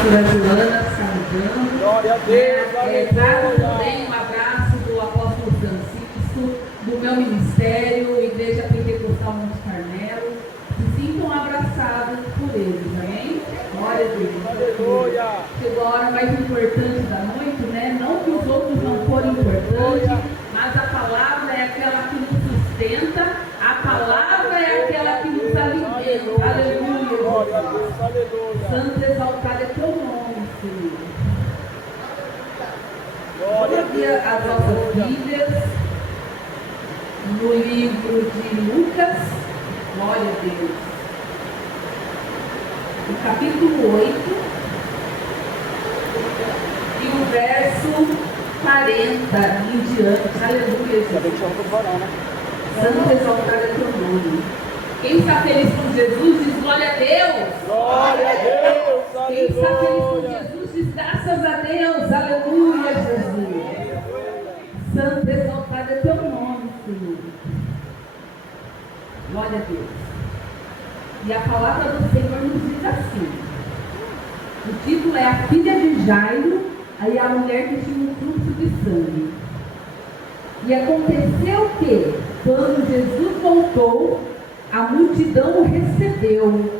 pastora Joana saudando. Glória a Deus, Trago também um abraço do apóstolo Francisco, do meu ministério, Igreja Pentecostal Monte Carmelo. Se sintam abraçados por eles, amém? Glória a Deus. Aleluia. Chegou a hora mais importante da noite, né? Não que os outros não forem importantes, mas a palavra é aquela que nos sustenta, a palavra é aquela que nos alimenta. Aleluia. Glória a Deus, aleluia. Santo exaltado é teu nome, Senhor. Glória a Vamos abrir Deus. as nossas Bíblias no livro de Lucas, glória a Deus, no capítulo 8 e o verso 40 em diante. Aleluia, Jesus. Santo exaltado é teu nome. Quem está feliz com Jesus diz glória a Deus. Glória a Deus, Quem está feliz com aleluia. Jesus diz graças a Deus. Aleluia, Jesus. Santo exaltado é teu nome, Senhor. Glória a Deus. E a palavra do Senhor nos diz assim. O título é A Filha de Jairo, aí a mulher que tinha um fluxo de sangue. E aconteceu que, quando Jesus voltou, a multidão o recebeu,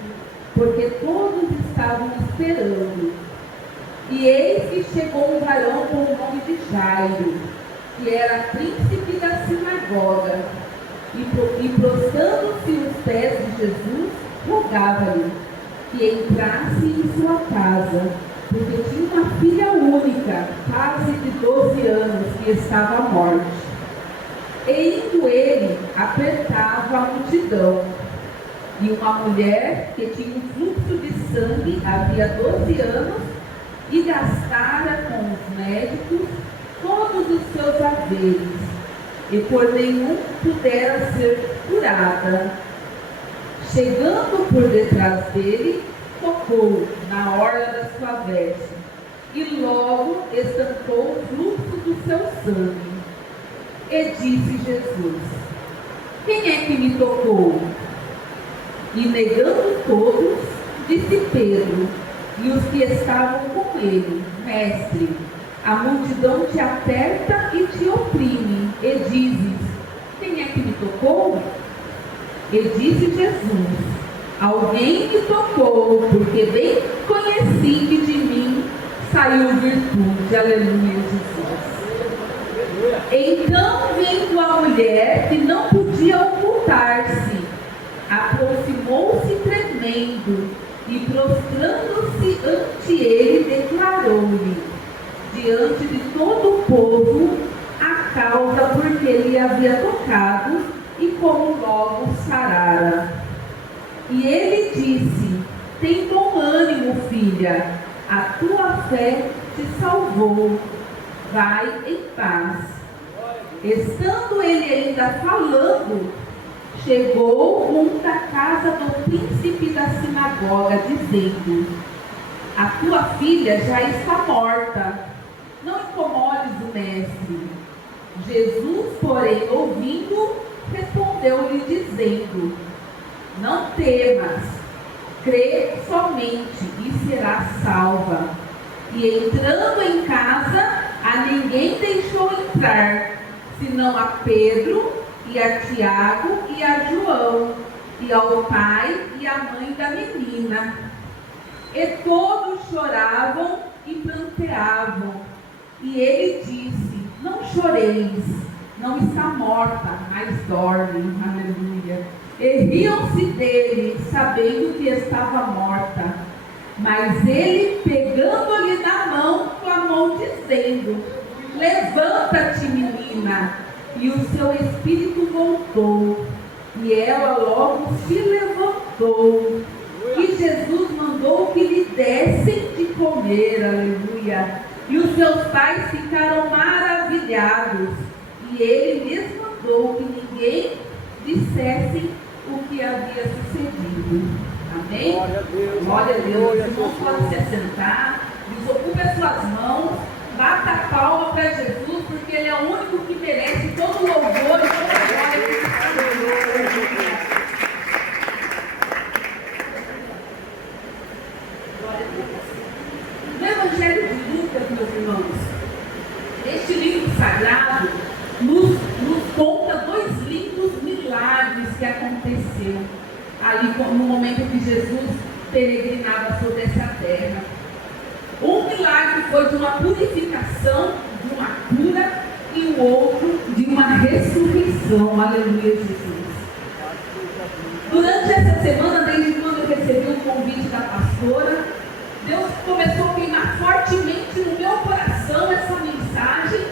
porque todos estavam esperando. E eis que chegou um varão com o nome de Jairo, que era príncipe da sinagoga, e prostrando-se os pés de Jesus, rogava-lhe que entrasse em sua casa, porque tinha uma filha única, quase de 12 anos, que estava à morte. E indo ele, apertava a multidão. E uma mulher que tinha um fluxo de sangue havia 12 anos e gastara com os médicos todos os seus haveres, e por nenhum pudera ser curada. Chegando por detrás dele, tocou na orla da sua veste, e logo estancou o fluxo do seu sangue. E disse Jesus: quem é que me tocou? E negando todos, disse Pedro e os que estavam com ele: Mestre, a multidão te aperta e te oprime. E dizes: quem é que me tocou? E disse Jesus: alguém me tocou, porque bem conheci que de mim saiu virtude. Aleluia, Jesus. Então, vindo a mulher, que não podia ocultar-se, aproximou-se tremendo e, prostrando-se ante ele, declarou-lhe, diante de todo o povo, a causa por que lhe havia tocado e como logo sarara. E ele disse: tem bom ânimo, filha, a tua fé te salvou. Vai em paz. Estando ele ainda falando, chegou um da casa do príncipe da sinagoga, dizendo: a tua filha já está morta, não incomodes o mestre. Jesus, porém, ouvindo, respondeu-lhe dizendo: não temas, crê somente e serás salva. E entrando em casa, a ninguém deixou entrar, senão a Pedro e a Tiago e a João, e ao pai e à mãe da menina. E todos choravam e pranteavam. E ele disse: não choreis, não está morta, mas dorme. Aleluia. E riam-se dele, sabendo que estava morta. Mas ele, pegando-lhe na mão, clamou, dizendo: levanta-te, menina. E o seu espírito voltou, e ela logo se levantou. E Jesus mandou que lhe dessem de comer. Aleluia. E os seus pais ficaram maravilhados. E ele lhes mandou que ninguém dissesse o que havia sucedido. Amém? Glória a Deus. Glória a Deus. Os irmãos podem se assentar, desocupe as suas mãos, bata a palma para Jesus, porque Ele é o único que merece todo o louvor e toda a glória que está no Glória a Deus. Evangelho de Lucas, meus irmãos, este livro sagrado nos conta dois lindos milagres que aconteceram ali no momento que Jesus peregrinava sobre essa terra. Um milagre foi de uma purificação, de uma cura, e o outro de uma ressurreição. Aleluia, Jesus. Durante essa semana, desde quando eu recebi o convite da pastora, Deus começou a queimar fortemente no meu coração essa mensagem,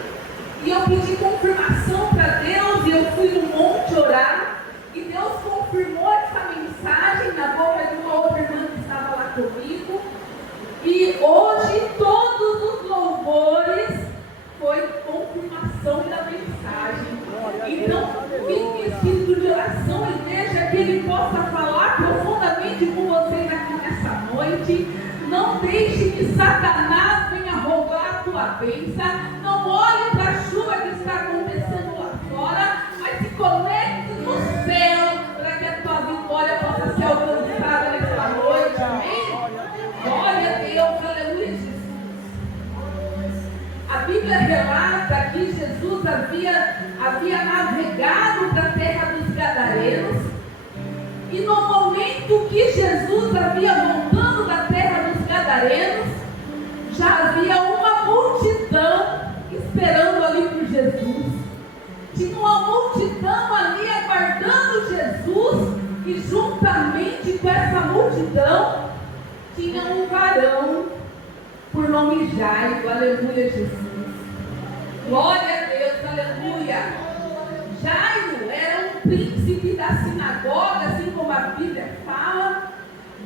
e eu pedi confirmação para Deus, e eu fui no monte orar, e Deus confirmou essa mensagem na boca de uma outra irmã que estava lá comigo, e hoje todos os louvores foi confirmação da mensagem. Então, fique em espírito de oração, igreja, que Ele possa falar profundamente com vocês aqui nessa noite. Não deixe que Satanás venha roubar a tua bênção. Não olhe para a chuva que está acontecendo lá fora, mas se conecte no céu para que a tua vitória possa ser alcançada nessa noite. Amém? Glória a Deus, aleluia, Jesus. A Bíblia relata que Jesus havia navegado para a terra dos Gadarenos, e no momento que Jesus havia voltando da terra dos Gadarenos, já havia uma multidão esperando ali por Jesus. Tinha uma multidão ali aguardando Jesus, e juntamente com essa multidão tinha um varão por nome Jairo. Aleluia, Jesus. Glória a Deus, aleluia. Jairo era um príncipe da sinagoga, assim como a Bíblia fala.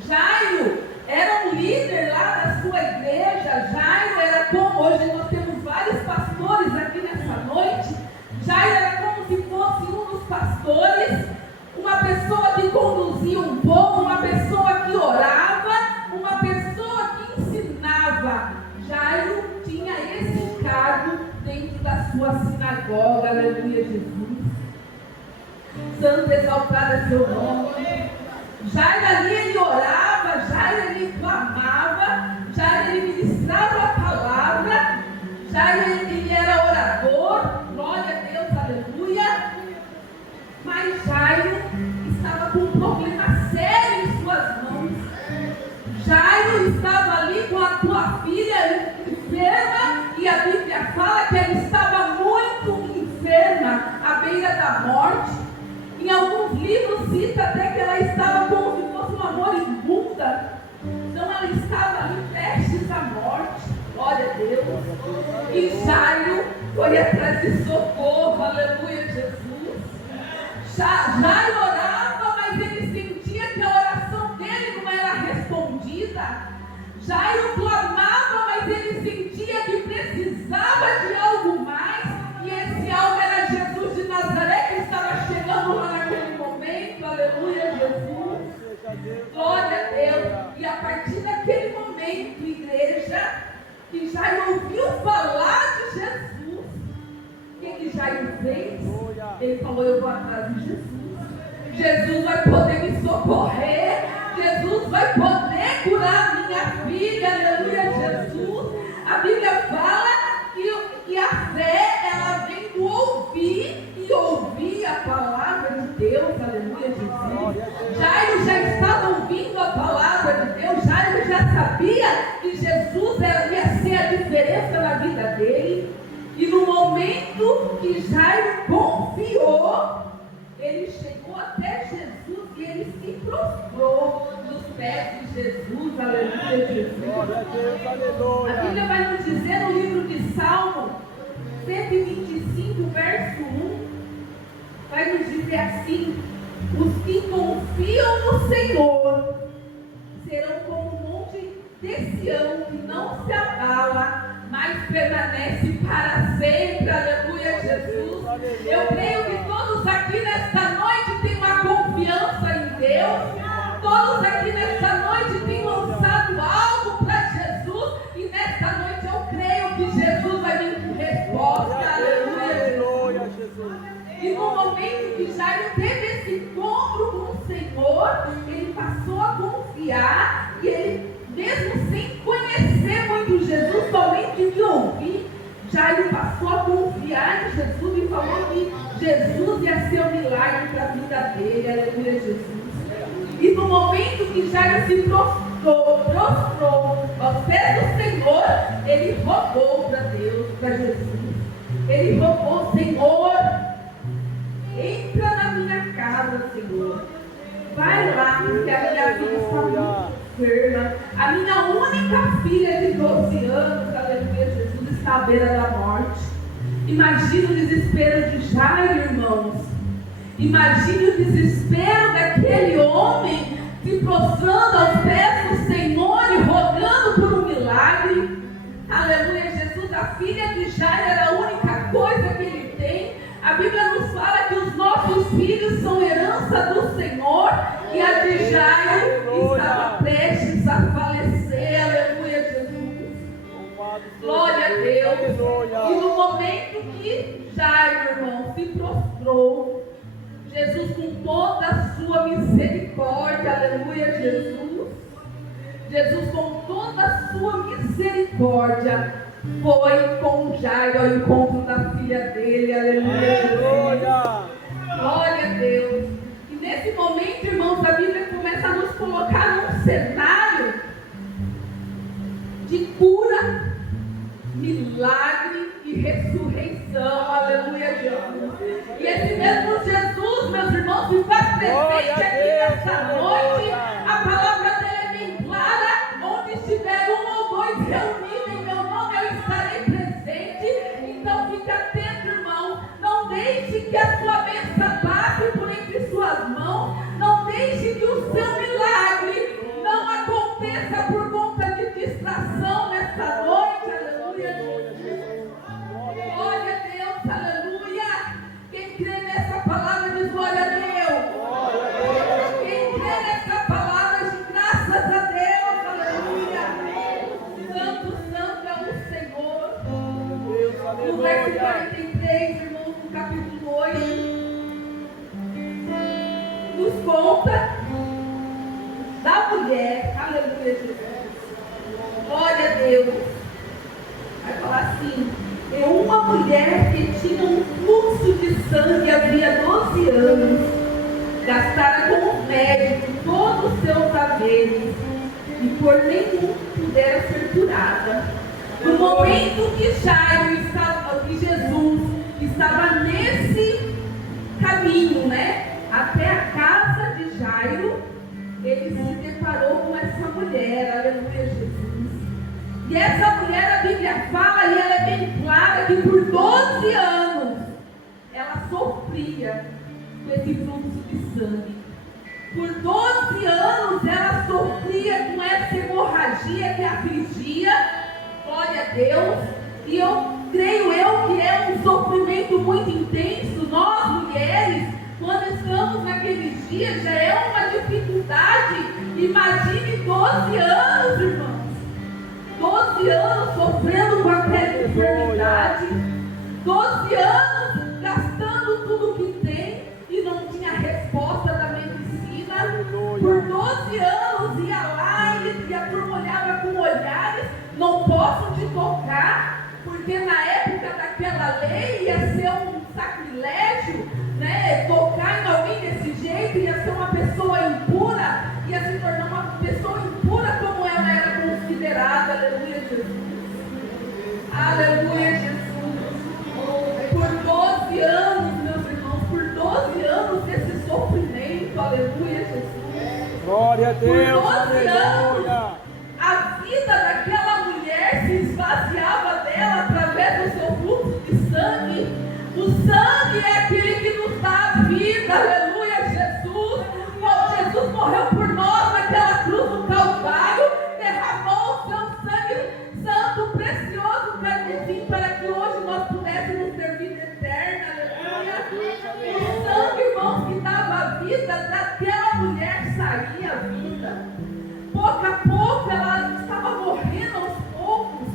Jairo era um líder lá da sua igreja. Jairo era como, hoje nós temos vários pastores aqui nessa noite. Jairo era como se fosse um dos pastores, uma pessoa que conduzia um povo, uma pessoa que orava, uma pessoa que ensinava. Jairo tinha esse cargo dentro da sua sinagoga. Aleluia, Jesus. Santo, exaltado é seu nome. Jairo ali ele orava, Jairo ele clamava, Jairo ele ministrava a palavra, Jairo ele era orador. Glória a Deus, aleluia. Mas Jairo estava com um problema sério em suas mãos. Jairo estava ali com a tua filha enferma, e a Bíblia fala que ela estava muito enferma, à beira da morte. Em alguns livros cita até que ela estava como se fosse uma moribunda. Então ela estava ali prestes à morte. Glória a Deus. E Jairo foi atrás de socorro. Aleluia, Jesus. Jairo orava, mas ele sentia que a oração dele não era respondida. Jairo clamava, mas ele sentia que precisava de algo mais, e esse algo era Jesus de Nazaré, que estava chegando lá naquele momento. Aleluia, Jesus. Glória a Deus. E a partir daquele momento, igreja, que Jairo ouviu falar de Jesus, o que Jairo fez? Ele falou: eu vou atrás de Jesus. Jesus vai poder me socorrer. Jesus vai poder curar a minha filha. Aleluia, Jesus. A Bíblia fala que a fé, ela vem do ouvir, e ouvir a palavra de Deus. Aleluia, Jesus. Jairo já estava ouvindo a palavra de Deus. Jairo já sabia que Jesus ia ser a diferença na vida dele. E no momento que Jairo confiou, ele chegou até Jesus e ele se prostrou nos pés de Jesus. Aleluia, Jesus. A Bíblia vai nos dizer no livro de Salmo 125, verso 1, vai nos dizer assim: os que confiam no Senhor serão como o monte de Sião, que não se abala, mas permanece para sempre. Aleluia, Jesus. Eu creio que todos aqui nesta noite têm uma confiança em Deus. Todos aqui nesta noite têm lançado algo para Jesus, e nesta noite eu creio que Jesus vai vir com resposta. Aleluia, Jesus. E no momento que Jairo teve esse encontro com o Senhor, ele passou a confiar, e ele, mesmo sem conhecer muito Jesus, Jesus ia ser um milagre para a vida dele, aleluia, Jesus. E no momento que Jairo se prostrou aos pés do Senhor, ele rogou para Deus, para Jesus. Ele rogou: Senhor, entra na minha casa, Senhor. Vai lá, porque a minha filha está muito enferma. A minha única filha de 12 anos, aleluia, Jesus, está à beira da morte. Imagine o desespero de Jairo, irmãos. Imagine o desespero daquele homem se prostrando aos pés do Senhor e rogando por um milagre. Aleluia, Jesus. A filha de Jairo era a única coisa que ele tem. A Bíblia nos fala que os nossos filhos são herança do Senhor, e a de Jairo estava prestes a falecer. Aleluia, Jesus. Glória a Deus. E no momento que Jairo, irmão, se prostrou, Jesus, com toda a sua misericórdia, aleluia, Jesus, com toda a sua misericórdia, foi com Jairo ao encontro da filha dele, aleluia, Jesus. Glória a Deus. E nesse momento, irmãos, a Bíblia começa a nos colocar num cenário de cura, milagre e ressurreição, aleluia, Jesus. E esse mesmo Jesus, meus irmãos, se faz presente aqui nessa noite. A palavra dele é bem clara: onde estiver um ou dois reunidos em meu nome, eu estarei presente. Então fique atento, irmão. Não deixe que a sua bênção passe por entre suas mãos. Não deixe que o seu milagre não aconteça por conta de distração nessa noite, aleluia. Glória a Deus, aleluia. Quem crê nessa palavra diz glória a Deus. Quem crê nessa palavra diz graças a Deus, aleluia. Santo, santo é o Senhor. No verso 43, irmãos, do capítulo 8, nos conta da mulher, aleluia, Jesus. Glória a Deus. Vai falar assim: é uma mulher que tinha um fluxo de sangue havia 12 anos, gastara com o médico todos os seus haveres, e por nenhum pudera ser curada. No momento que Jesus estava nesse caminho, né, até a casa de Jairo, ele se deparou com essa mulher, aleluia, Jesus. E essa mulher, a Bíblia fala, e ela é bem clara, que por 12 anos ela sofria com esse fluxo de sangue. Por 12 anos ela sofria com essa hemorragia que afligia, glória a Deus. E eu creio que é um sofrimento muito intenso. Nós, mulheres, quando estamos naqueles dias, já é uma dificuldade. Imagine 12 anos, irmãos. 12 anos sofrendo com aquela enfermidade, 12 anos gastando tudo que tem e não tinha resposta da medicina. Por 12 anos ia lá e a turma olhava com olhares: não posso te tocar, porque na época daquela lei ia ser um sacrilégio, né? Tocar em alguém desse jeito ia ser uma pessoa impura, ia se tornar uma pessoa impura como ela era considerada, aleluia, Jesus. Aleluia, Jesus. Por 12 anos, meus irmãos, por 12 anos desse sofrimento, aleluia, Jesus. Glória a Deus, por 12 anos, aleluia. a vida daquela mulher se esvaziava dela através do seu fluxo de sangue. O sangue é aquele que nos dá a vida, aleluia, Jesus. Jesus morreu por nós naquela cruz do Calvário, derramou o seu sangue santo, precioso, carmesim, para que hoje nós pudéssemos ter vida eterna, aleluia. O sangue, irmãos, que dava a vida, daquela mulher saía a vida. Pouco a pouco ela estava morrendo aos poucos.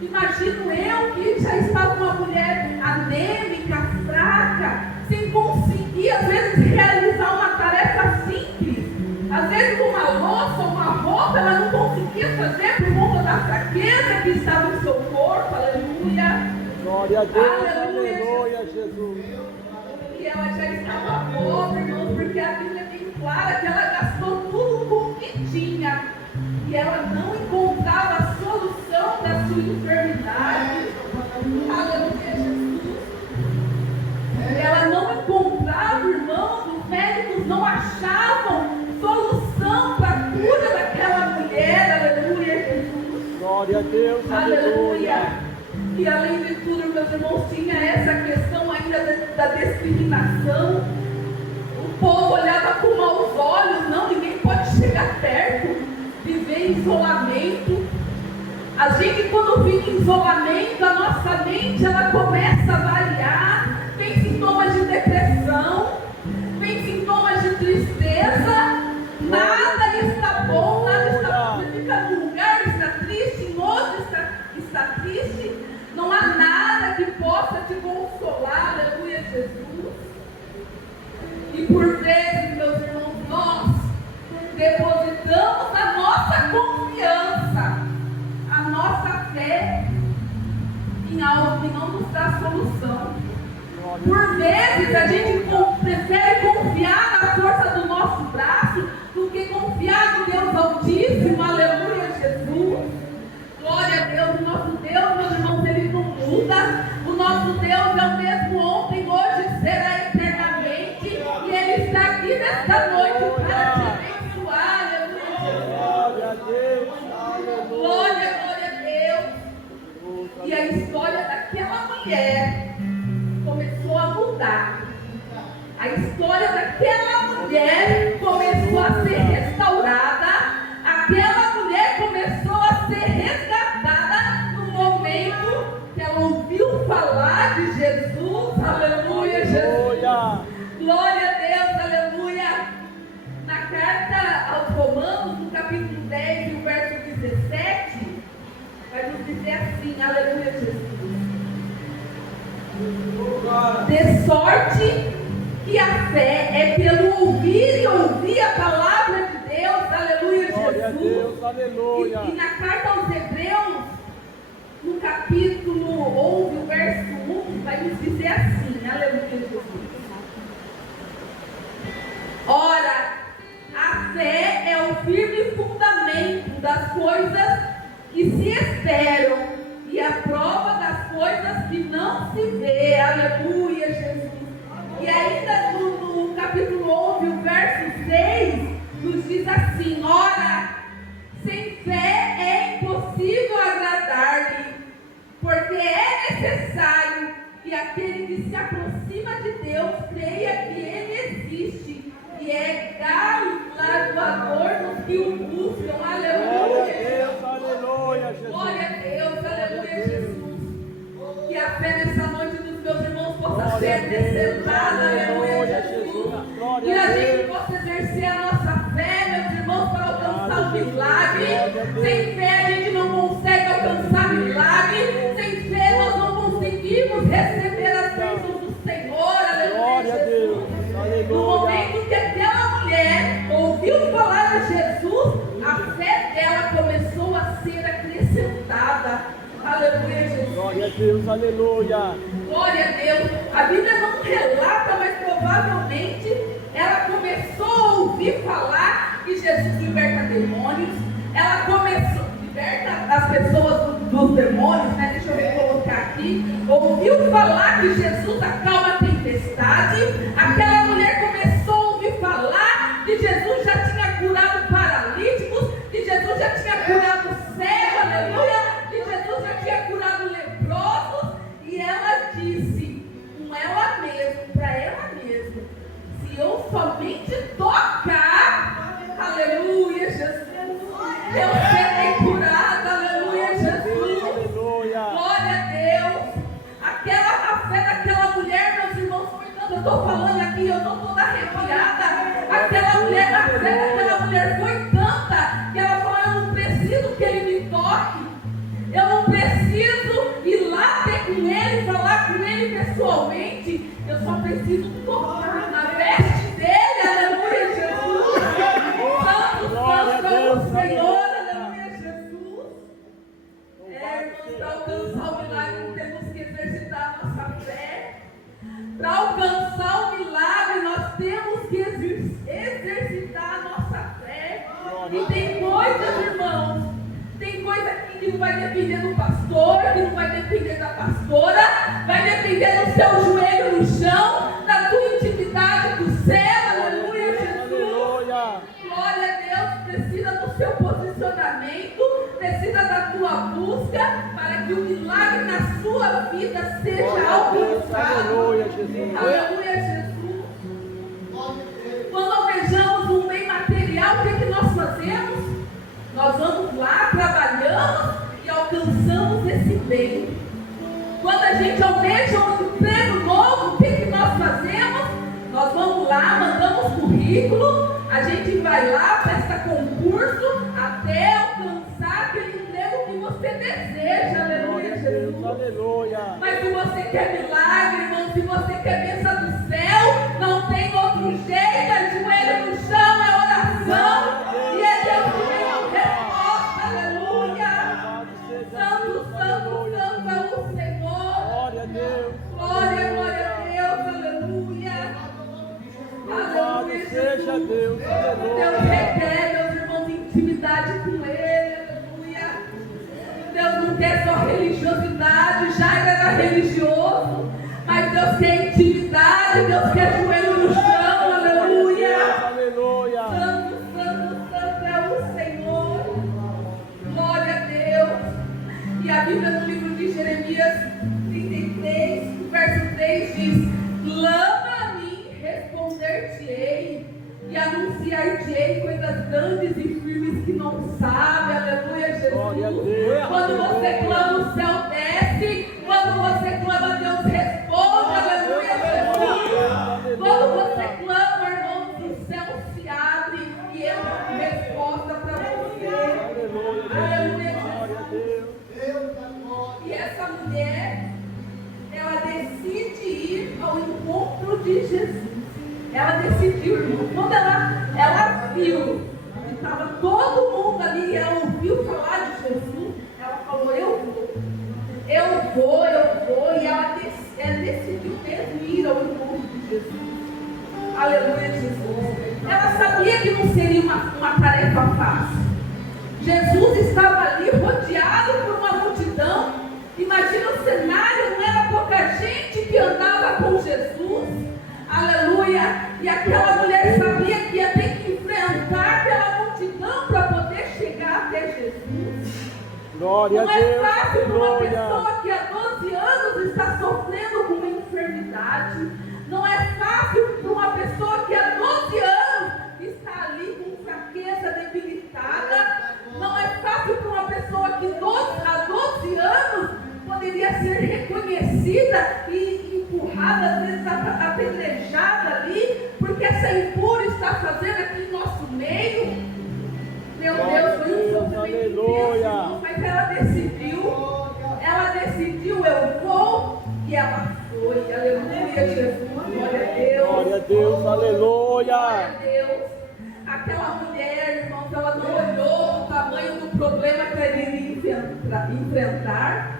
Imagino eu que já estava uma mulher anêmica, fraca, sem conseguir às vezes realizar uma tarefa simples. Às vezes uma louça, uma roupa, ela não conseguia fazer por conta da fraqueza que estava em seu corpo, aleluia. Glória a Deus, Aleluia, aleluia, Jesus. ela já estava pobre, irmãos, porque a Bíblia é bem clara que ela gastou tudo com o que tinha. E ela não encontrava a solução da sua enfermidade. Aleluia, Jesus. Ela não encontrava, irmãos, os médicos não achavam solução para a cura daquela mulher. Aleluia, Jesus. Glória a Deus, Aleluia. E além de tudo, meus irmãos, tinha essa questão ainda da discriminação. O povo olhava com maus olhos, não, ninguém pode chegar perto, viver em isolamento. A gente, quando fica em isolamento, a nossa mente, ela começa a variar, tem sintomas de depressão, tem sintomas de tristeza, nada está bom, nada está bom. Você fica num lugar, está triste, em outro está triste. Não há nada que possa te consolar, aleluia, Jesus. E por vezes, meus irmãos, nós depositamos a nossa confiança, a nossa fé em algo que não nos dá solução. Por vezes a gente prefere confiar na força do nosso braço do que confiar no Deus Altíssimo, aleluia, Jesus. Glória a Deus, o nosso Deus, meus irmãos, Ele não muda. O nosso Deus é o mesmo ontem, hoje e será eternamente. E Ele está aqui nesta noite para te abençoar. Aleluia. glória a Deus, aleluia. Glória a Deus. E a história daquela mulher começou a mudar. A história daquela mulher começou a ser restaurada. Aquela mulher começou a ser resgatada no momento que ela ouviu falar de Jesus. Aleluia, Jesus. Glória a Deus, aleluia. Na carta aos Romanos, no capítulo 10, no verso 17, vai nos dizer assim, aleluia, Jesus. De sorte que a fé é pelo ouvir e ouvir a palavra de Deus, aleluia, Glória a Jesus. Deus, aleluia. E na carta aos Hebreus, no capítulo 11, o verso 1, vai nos dizer assim, aleluia, Jesus. Ora, a fé é o firme fundamento das coisas que se esperam e a prova das coisas que não se vê, aleluia, Jesus. E ainda no capítulo 11, o verso 6, nos diz assim: ora, sem fé é impossível agradar-lhe, porque é necessário que aquele que se aproxima de Deus creia que Ele existe e é galardoador dos que o buscam. Aleluia. Aleluia, Jesus. Glória a Deus, aleluia, Jesus. Que a fé nessa noite dos meus irmãos possa ser acrescentada, aleluia, Jesus. E a gente possa exercer a nossa fé, meus irmãos, para alcançar o milagre. Sem fé a gente não consegue alcançar milagre. Sem fé nós não conseguimos receber as bênçãos do Senhor, aleluia, Jesus. No momento que aquela mulher ouviu falar de Jesus, a fé dela começou a ser acrescentada. Aleluia, Jesus. Glória a Deus, aleluia. Glória a Deus. A Bíblia não relata, mas provavelmente ela começou a ouvir falar que Jesus liberta demônios. Ela começou, liberta as pessoas dos demônios, né? Deixa eu ver, colocar aqui. Ouviu falar que Jesus acalma a tempestade. Aquela mulher começou a ouvir falar que Jesus já tinha curado paralíticos, que Jesus já tinha curado cego, aleluia. Que Jesus já tinha curado leprosos. E ela disse com ela mesma, para ela mesma: se eu somente tocar, aleluia, Jesus, eu serei curada, aleluia, Jesus. Glória a Deus. A fé daquela mulher, meus irmãos, foi tanto. Eu estou falando aqui, eu estou toda arrepiada. Aquela mulher, a fé daquela mulher foi tanta que ela falou: eu não preciso que ele me toque. Eu não preciso ir lá ter com ele, falar com ele pessoalmente. Eu só preciso tocar na veste dele, aleluia, Jesus. Santo, santo é o Senhor, aleluia, Jesus. Irmãos, para alcançar o milagre, temos que exercitar a nossa fé. Para alcançar o milagre, que não vai depender do pastor, que não vai depender da pastora, vai depender do seu joelho no chão, da tua intimidade com o céu, aleluia, Jesus. Glória a Deus, precisa do seu posicionamento, precisa da tua busca, para que o milagre na sua vida seja alcançado. Aleluia, Jesus. Aleluia, Jesus. Quando almejamos um bem material, o que nós fazemos? Nós vamos lá, trabalhamos e alcançamos esse bem. Quando a gente almeja um emprego novo, o que nós fazemos? Nós vamos lá, mandamos currículo, a gente vai lá, presta concurso, até alcançar aquele emprego que você deseja. Aleluia, Jesus. Aleluia. Mas se você quer milagre, irmão, se você quer bênção do céu, não tem outro jeito, é joelho no chão, é oração, e é Deus que vem a resposta. Aleluia. Santo, santo, santo é o Senhor. Glória a Deus. Glória, glória a Deus. Aleluia. Aleluia, Seja Deus. Deus requer, meus irmãos, intimidade com Ele. Aleluia. Deus não quer só religiosidade. Jairo era religioso, mas Deus quer intimidade. Deus quer joelho no chão. Aleluia. Aleluia. Santo, santo, santo é o Senhor. Glória a Deus. E a Bíblia no livro de Jeremias 33, verso 3 diz: clama a mim, responder-te-ei, e anunciar-te-ei coisas grandes e firmes que não sabe. Aleluia, Jesus. Glória a Deus. Quando você clama, o céu desce. Quando você clama, Deus responde. Aleluia, Jesus. Quando você clama, irmãos, o céu se abre e entra com resposta para você. Aleluia, Jesus. E essa mulher, ela decide ir ao encontro de Jesus. Ela decidiu, irmão. Quando ela viu que estava todo mundo ali e ela ouviu falar de Jesus, ela falou: eu vou. E ela decidiu mesmo ir ao encontro de Jesus. Aleluia, Jesus. Ela sabia que não seria uma tarefa fácil. Jesus estava ali rodeado por uma multidão. Imagina o cenário, não era pouca gente que andava com Jesus. Aleluia. E aquela mulher sabia que ia ter que enfrentar aquela multidão para poder chegar até Jesus. Glória Não a Deus. é fácil para uma Aleluia. pessoa que há 12 anos está sofrendo com uma enfermidade. Não é fácil para uma pessoa que há 12 anos está ali com fraqueza, debilitada. Não é fácil para uma pessoa que há 12 anos poderia ser reconhecida e empurrada, às vezes apedrejada ali, porque essa impura está fazendo aqui em nosso meio. Meu Deus, foi um sofrimento intenso, mas ela decidiu, eu vou, e ela foi. Aleluia, Jesus, glória a Deus. Glória a Deus, aleluia. Glória a Deus. Aquela mulher, irmãos, ela não olhou o tamanho do problema que ela iria enfrentar.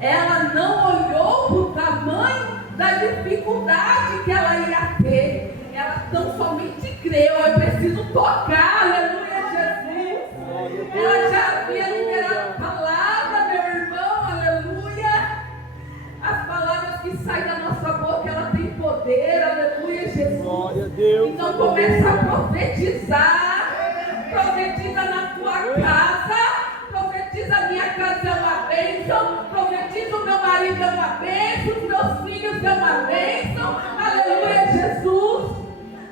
Ela não olhou para o tamanho da dificuldade que ela ia ter. Ela tão somente creu: eu preciso tocar. Aleluia, Jesus. Ela já havia liberado a palavra, meu irmão. Aleluia. As palavras que saem da nossa boca, ela tem poder. Aleluia, Jesus. Glória a Deus. Então começa a profetizar. Profetiza na tua casa. Profetiza: minha casa é uma bênção. Profetiza: o meu marido é uma bênção. Os meus filhos é uma bênção. Aleluia, Jesus.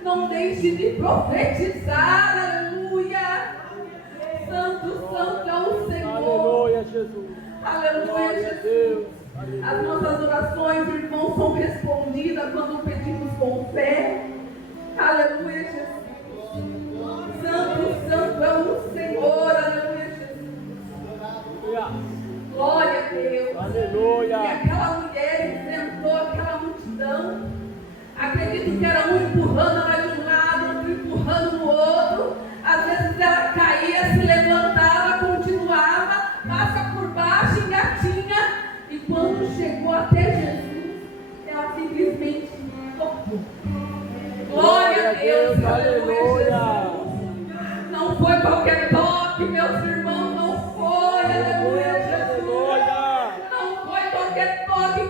Não deixe de profetizar. Aleluia. Santo, santo é o Senhor. Aleluia, Jesus. Aleluia, Glória a Jesus. Deus. As nossas orações, irmãos, são respondidas quando pedimos com fé. Aleluia, Jesus. Santo, santo é o Senhor. Aleluia, Jesus. Glória a Deus. Aleluia. E aquela mulher enfrentou aquela multidão. Acredito que era um empurrando ela de um lado, outro empurrando no outro. Às vezes ela caía, se levantava, continuava, passa por baixo, engatinha. E quando chegou até Jesus, ela simplesmente tocou. Glória a Deus, aleluia, Jesus. Não foi qualquer toque, meus irmãos, não foi, aleluia,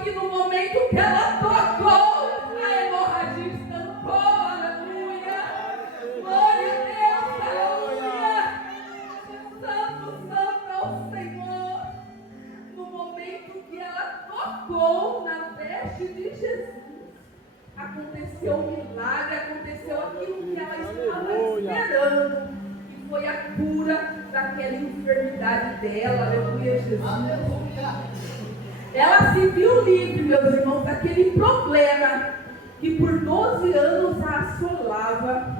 que no momento que ela tocou, a hemorragia estancou, aleluia. Glória a Deus, aleluia. Santo, santo é o Senhor. No momento que ela tocou na veste de Jesus, aconteceu um milagre, aconteceu aquilo que ela estava esperando, e foi a cura daquela enfermidade dela, aleluia, Jesus. Ela se viu livre, meus irmãos, daquele problema que por 12 anos a assolava.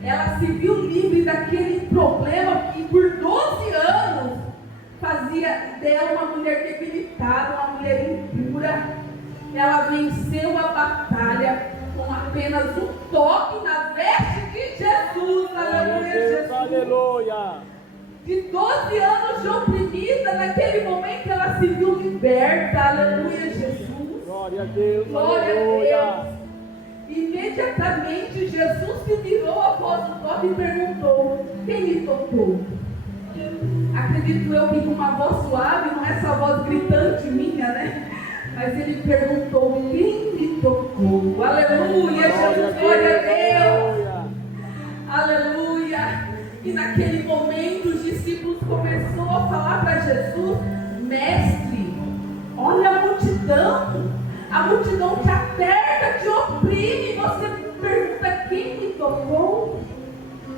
Ela se viu livre daquele problema que por 12 anos fazia dela uma mulher debilitada, uma mulher impura. Ela venceu a batalha com apenas um toque na veste de Jesus, aleluia, Jesus. Aleluia. De 12 anos de oprimida, naquele momento ela se viu liberta, aleluia, Jesus. Glória a Deus, Glória aleluia. a Deus. Imediatamente Jesus se virou após o toque e perguntou: quem me tocou? Acredito eu que com uma voz suave, não é essa voz gritante minha, né? Mas ele perguntou: quem me tocou? Aleluia, Jesus, glória a Deus. Aleluia. E naquele momento os discípulos começaram a falar para Jesus: mestre, olha a multidão te aperta, te oprime, você pergunta quem me tocou?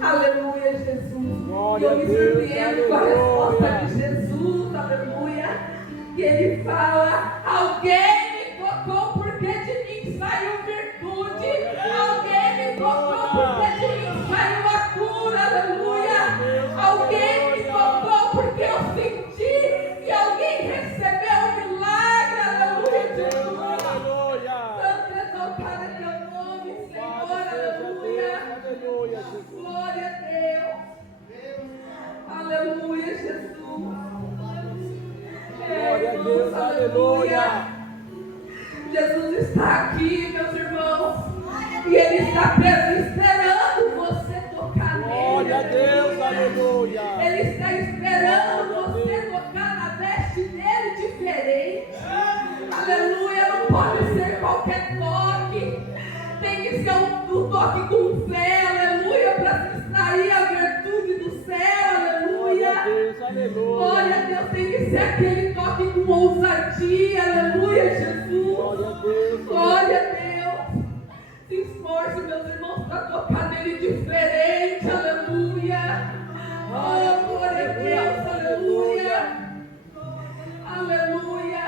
Aleluia, Jesus. Glória E eu me a Deus, surpreendo com a resposta de Jesus, aleluia. Que ele fala: alguém me tocou porque de mim saiu virtude, alguém me tocou porque de mim saiu a cura, aleluia. Alguém me tocou porque eu senti e alguém recebeu o milagre, aleluia, Jesus. Santo exaltado é teu nome, Senhor, aleluia. Aleluia, Jesus. Glória a Deus. Aleluia, Jesus. Glória a Deus, aleluia. Jesus está aqui, meus irmãos, e Ele está esperando você tocar nele. Glória a Deus, aleluia. Ele está esperando você tocar na veste dele diferente. Aleluia, não pode ser qualquer toque. Tem que ser um toque com fé, aleluia, para se extrair a virtude do céu, aleluia. Glória a Deus, tem que ser aquele toque com ousadia, aleluia, Jesus. Glória a Deus. Se esforce, meus irmãos, para tocar nele diferente, aleluia. Oh, glória a Deus, aleluia. Aleluia.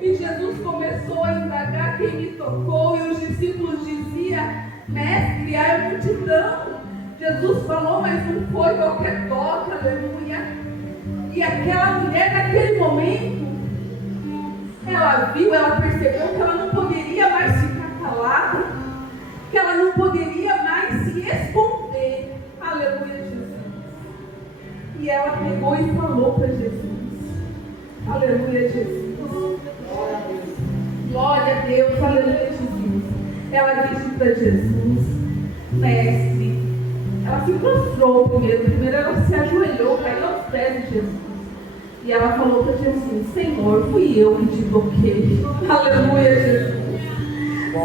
E Jesus começou a indagar quem me tocou, e os discípulos diziam: mestre, a multidão. Jesus falou, mas não foi qualquer toque, aleluia. E aquela mulher, naquele momento, ela viu, ela percebeu que ela não poderia mais ficar calada, que ela não poderia mais se esconder, aleluia, Jesus. E ela pegou e falou para Jesus, aleluia, Jesus. Glória a Deus, aleluia, Jesus. Ela disse para Jesus: mestre. Ela se prostrou primeiro ela se ajoelhou, caiu aos pés de Jesus. E ela falou para Jesus: Senhor, fui eu que te toquei. Aleluia, Jesus.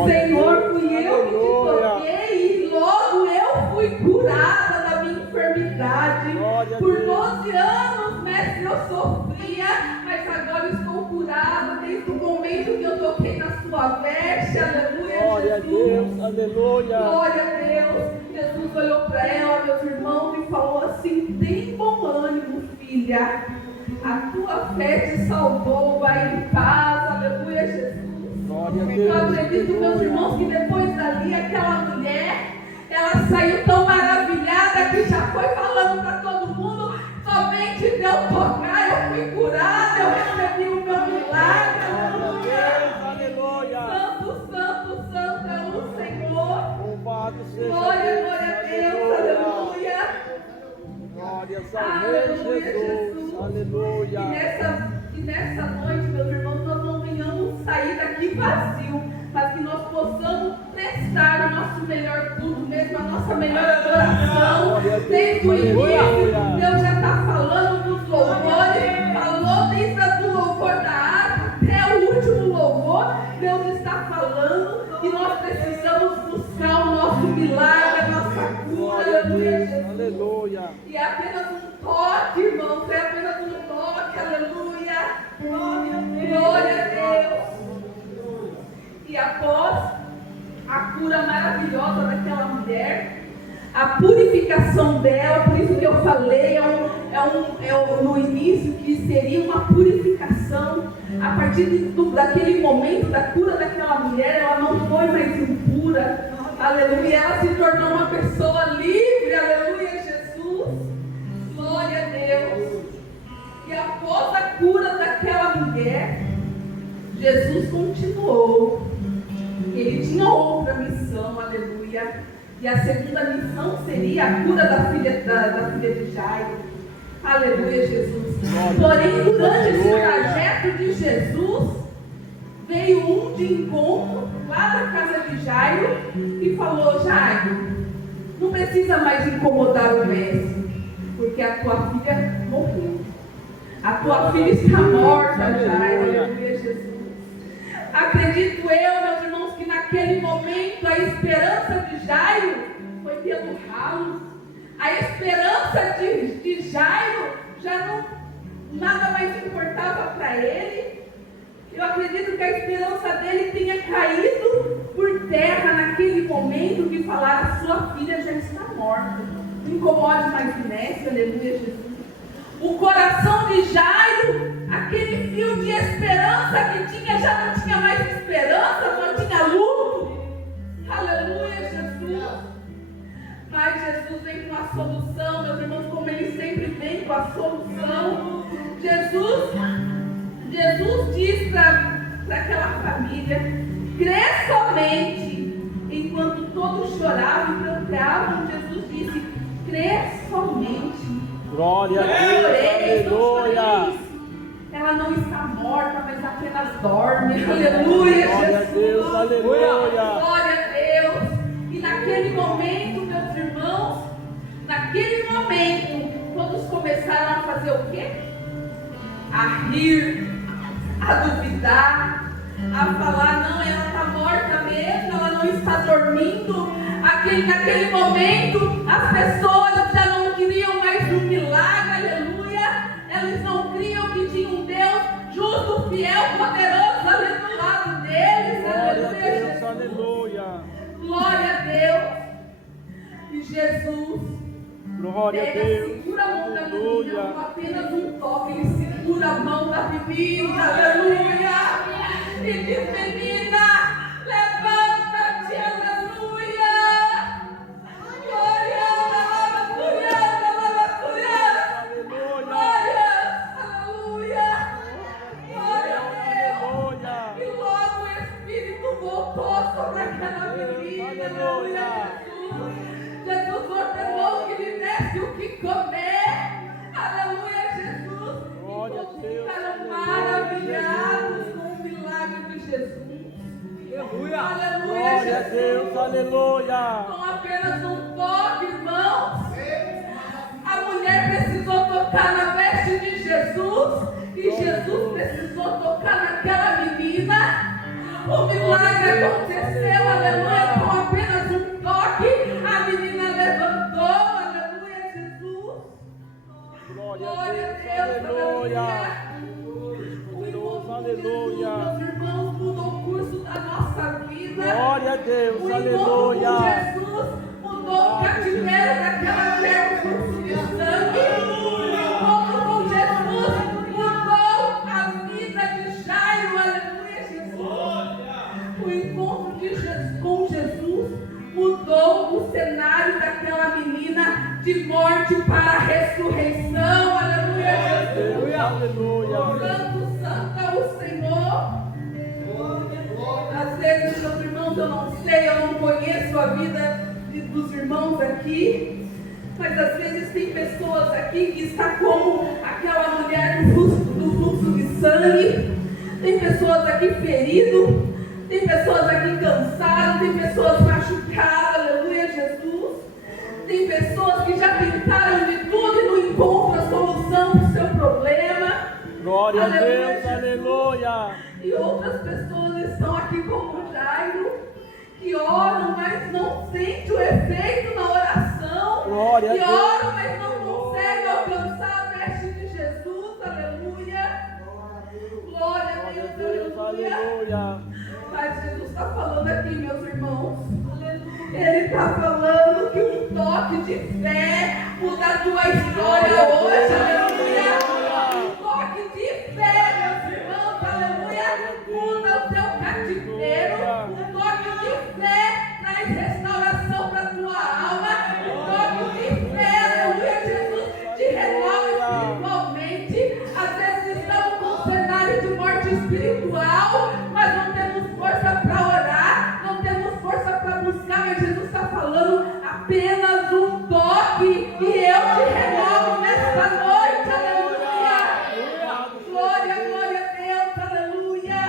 Senhor, fui eu que te toquei, e logo eu fui curada da minha enfermidade. Por 12 anos, mestre, eu sofria, mas agora estou curada desde o momento que eu toquei na sua veste. Aleluia, glória Jesus. a Deus, aleluia. Glória a Deus. Jesus olhou para ela, meus irmãos, e falou assim: tem bom ânimo, filha. A tua fé te salvou, vai em paz. Aleluia, Jesus. Glória a Deus. Eu acredito, meus irmãos, que depois dali aquela mulher, ela saiu tão maravilhada que já foi falando para todo mundo: somente de eu tocar, eu fui curada, eu recebi o meu milagre. Aleluia. Santo, santo, santo é o Senhor. Louvado seja Glória, glória a Deus, aleluia. Glória a Jesus, aleluia. E nessa noite, meus irmãos, nós não venhamos sair daqui vazio, mas que nós possamos prestar o nosso melhor culto, mesmo a nossa melhor adoração. Desde o início, Deus já está falando dos louvores, falou desde o louvor da harpa até o último louvor, E nós precisamos buscar o nosso milagre, a nossa cura, aleluia, Jesus. Aleluia. E é apenas um toque, irmãos, é apenas um toque, aleluia. Glória a Deus. E após a cura maravilhosa daquela mulher, a purificação dela, por isso que eu falei, no início, que seria uma purificação. A partir daquele momento da cura daquela mulher, ela não foi mais impura, aleluia, ela se tornou uma pessoa livre, aleluia, Jesus, glória a Deus. E após a cura daquela mulher, Jesus continuou. Ele tinha outra missão, aleluia. E a segunda missão seria a cura da filha de Jairo. Aleluia, Jesus. Porém, durante esse trajeto de Jesus, veio um de encontro lá da casa de Jairo e falou: Jairo, não precisa mais incomodar o mestre, porque a tua filha morreu. A tua filha está morta, Jairo. Aleluia, Jesus. Acredito eu, meus irmãos, que naquele momento a esperança de Jairo foi pelo ralo. A esperança de Jairo já não nada mais importava para ele. Eu acredito que a esperança dele tenha caído por terra naquele momento que falaram: a sua filha já está morta. Não incomode mais o mestre, aleluia, Jesus. O coração de Jairo, aquele fio de esperança que tinha, já não tinha mais esperança, não tinha luto. Aleluia, Jesus. Mas Jesus vem com a solução, meus irmãos, como ele sempre vem com a solução. Jesus diz para aquela família: crê somente. Enquanto todos choravam e pranteavam, Jesus disse: crê somente. Glória a Deus, aleluia. Ela não está morta, mas apenas dorme. Aleluia, Glória a Jesus. Deus, aleluia. Glória a Deus. E naquele momento, meus irmãos, naquele momento, todos começaram a fazer o quê? A rir, a duvidar, a falar: não, ela está morta mesmo, ela não está dormindo. Naquele momento, as pessoas já não queriam mais um milagre, aleluia. Elas não criam que tinha um Deus justo, fiel, poderoso ali do lado deles, aleluia, Jesus. Aleluia. Glória a Deus. E Jesus Glória a Deus, segura a mão da menina aleluia. com apenas um toque. Ele segura a mão da menina, aleluia. E diz: menina, levanta-te, aleluia. Glória, aleluia, aleluia. Glória, aleluia. Glória a Deus. E logo o Espírito voltou sobre aquela menina, aleluia, Jesus. Jesus ordenou que lhe desse o que comer, aleluia, Jesus. E todos ficaram maravilhados com o milagre de Jesus. Aleluia, Glória a Jesus. Deus, aleluia. Com apenas um toque, irmãos, a mulher precisou tocar na veste de Jesus e Jesus precisou tocar naquela menina. O milagre aconteceu, aleluia, com apenas um toque. A menina levantou, aleluia, Jesus. Glória a Deus, aleluia. Aleluia. Meus irmãos, mudou o curso da nossa vida. Glória a Deus, O encontro aleluia. com Jesus mudou o cativeiro daquela mulher com fluxo de sangue. O encontro com Jesus mudou a vida de Jairo, aleluia, Jesus. O encontro com Jesus mudou o cenário daquela menina de morte para a ressurreição, aleluia, Jesus. Aleluia. Santo é o Senhor. Às vezes, meus irmãos, eu não sei, eu não conheço a vida dos irmãos aqui, mas às vezes tem pessoas aqui que está como aquela mulher do fluxo de sangue, tem pessoas aqui feridas, tem pessoas aqui cansadas, tem pessoas machucadas, aleluia, Jesus. Tem pessoas que já tentaram de tudo e não encontram a solução para o seu problema. Glória a Aleluia, Deus, Jesus. aleluia. E outras pessoas estão aqui como Jairo, que oram, mas não sente o efeito na oração, Glória a que Deus. oram, mas não consegue alcançar a veste de Jesus, aleluia. Glória a Deus, aleluia. Aleluia. Mas Jesus está falando aqui, meus irmãos. Ele está falando que um toque de fé muda a tua história hoje, aleluia. Um toque de fé, meus irmãos, aleluia, muda o teu cativeiro. Um toque de fé traz restauração para a tua alma. Um toque de fé, aleluia, Jesus, te renova espiritualmente. Às vezes estamos num cenário de morte espiritual, mas não temos força para orar, não temos força para buscar, mas Jesus está falando apenas um toque e eu te renovo nesta noite, aleluia. Glória, glória a Deus, aleluia.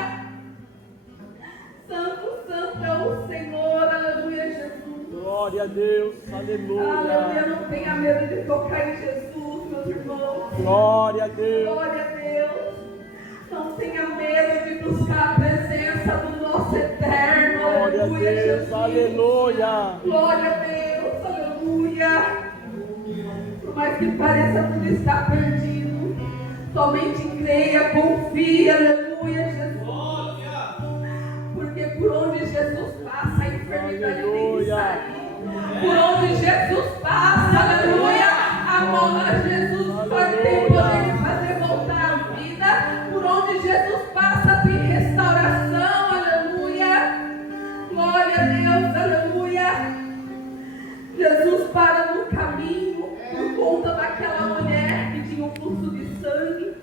Santo, santo é o Senhor, aleluia, Jesus. Glória a Deus. Aleluia, Aleluia. não tenha medo de tocar em Jesus, meus irmãos. Glória a Deus. Glória a Deus. Não tenha medo de buscar a presença do nosso eterno. Glória a Aleluia, Deus. Jesus. Aleluia. Glória a Deus. Aleluia. Por mais que pareça tudo está perdido, somente creia, confia. Aleluia, Jesus. Porque por onde Jesus passa, a enfermidade tem que sair. Por onde Jesus passa, aleluia, a mão de Jesus tem poder de fazer voltar a vida. Por onde Jesus passa tem restauração, aleluia. Glória a Deus, aleluia. Jesus para no caminho por conta daquela mulher que tinha um fluxo de sangue.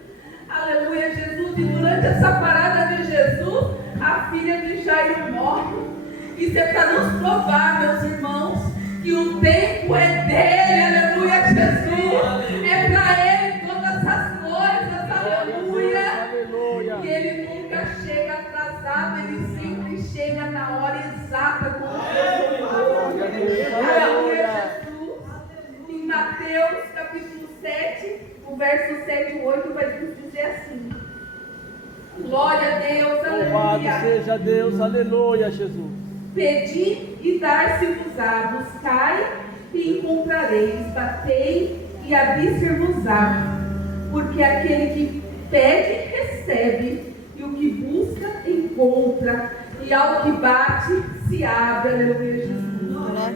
Aleluia, Jesus. E durante essa parada de Jesus, a filha de Jairo morre. Isso é para nos provar, meus irmãos, que o tempo é dele, aleluia, Jesus. É para ele todas as coisas, aleluia. Aleluia. E ele nunca chega atrasado, ele sempre chega na hora exata com o seu aleluia, Jesus. Em Mateus capítulo 7, o verso 7 e 8 vai nos dizer assim: glória a Deus, Louvado aleluia. seja Deus. Aleluia, Jesus. Pedi e dar-se-vos-á, buscai e encontrareis, batei e abrir-se-vos-á. Porque aquele que pede, recebe, e o que busca, encontra, e ao que bate, se abre. Aleluia, Jesus.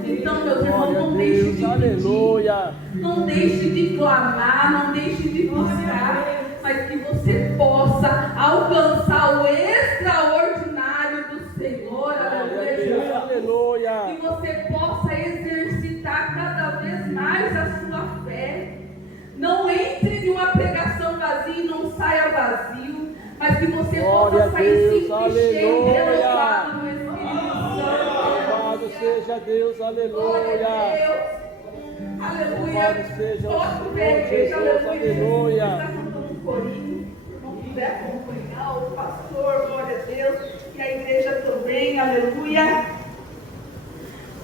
Então, meus irmãos, Glória a não deixe Deus. de pedir, Aleluia. não deixe de clamar, não deixe de buscar, mas que você possa alcançar o extraordinário do Senhor. Aleluia, Jesus. Aleluia. Que você possa exercitar cada vez mais a sua fé. Não entre em uma pregação vazia e não saia vazio, mas que você Glória possa a sair Deus, sempre cheio, aleluia. renovado no Espírito Santo. Louvado seja Deus. Glória a Aleluia. Deus. Aleluia. Louvado seja o Toque Senhor da igreja, Jesus. Aleluia. Está cantando um corinho. Se não quiser acompanhar o pastor, glória a Deus. E a igreja também, aleluia.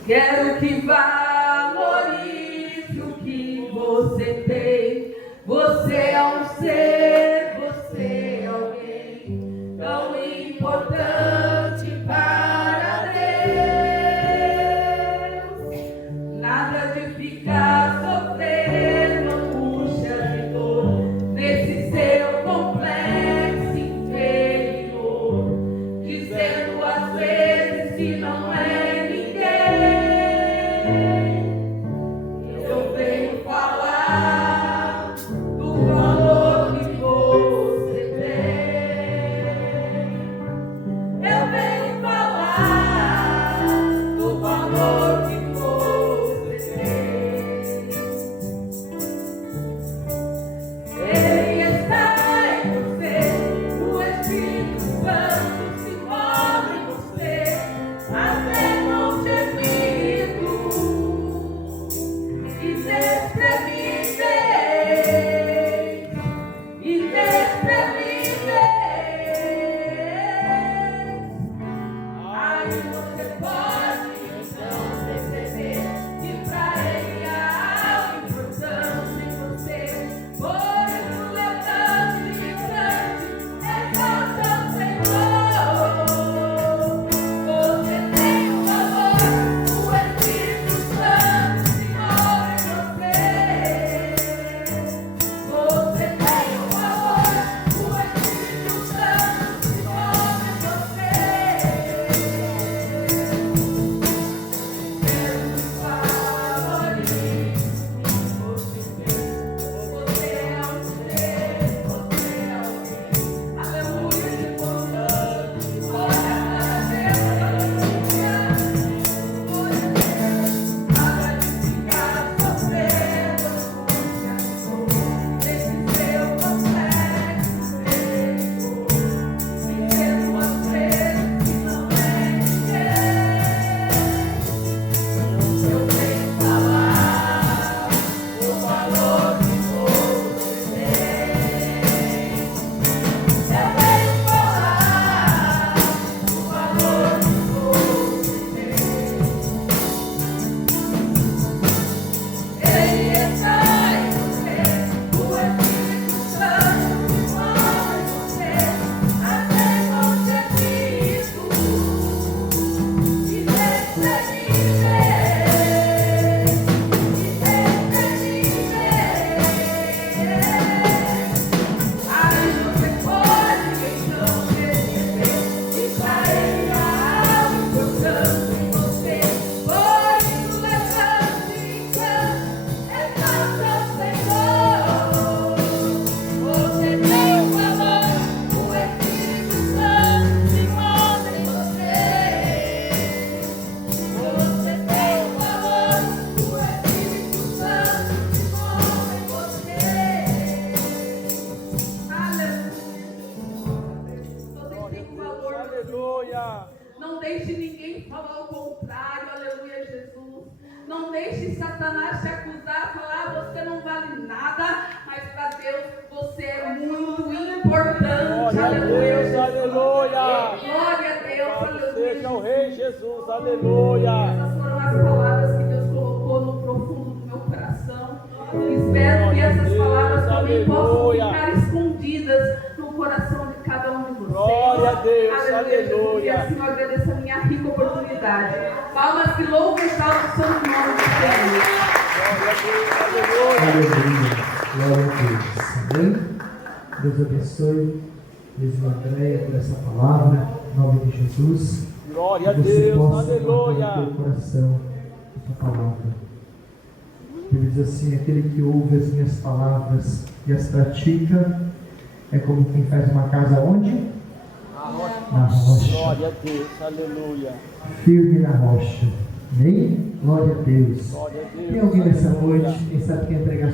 Quero que valorize o que você tem. Você é um ser, você é alguém tão importante para Deus. Nada de ficar sofrendo angústia de dor nesse seu complexo inferior, dizendo às vezes que não é ninguém. Aleluia. Não deixe ninguém falar o contrário, aleluia, Jesus. Não deixe Satanás te acusar, falar você não vale nada, mas para Deus você é muito importante, Glória a aleluia, Deus, Jesus. aleluia. Glória a Deus, Louvado aleluia. seja o Rei Jesus, aleluia. Essas foram as palavras que Deus colocou no profundo do meu coração. Espero que essas palavras também possam ficar escondidas no coração de cada um de vocês. Glória a Deus, Jesus. aleluia. E assim eu agradeço a minha rica oportunidade. Palmas que louvam e exaltam o santo nome do Senhor. Glória a Deus, aleluia. Aleluia. Glória a Deus. Amém? Deus abençoe. Mesmo Andréia por essa palavra. Em nome de Jesus. Glória a Que você Deus, possa aleluia. guardar no teu coração essa palavra. Ele diz assim: aquele que ouve as minhas palavras e as pratica é como quem faz uma casa onde? Na rocha. Glória a Deus, aleluia. Firme na rocha. Amém? Glória a Deus. Glória a Deus. Tem alguém nessa aleluia. noite, quem sabe quer entregar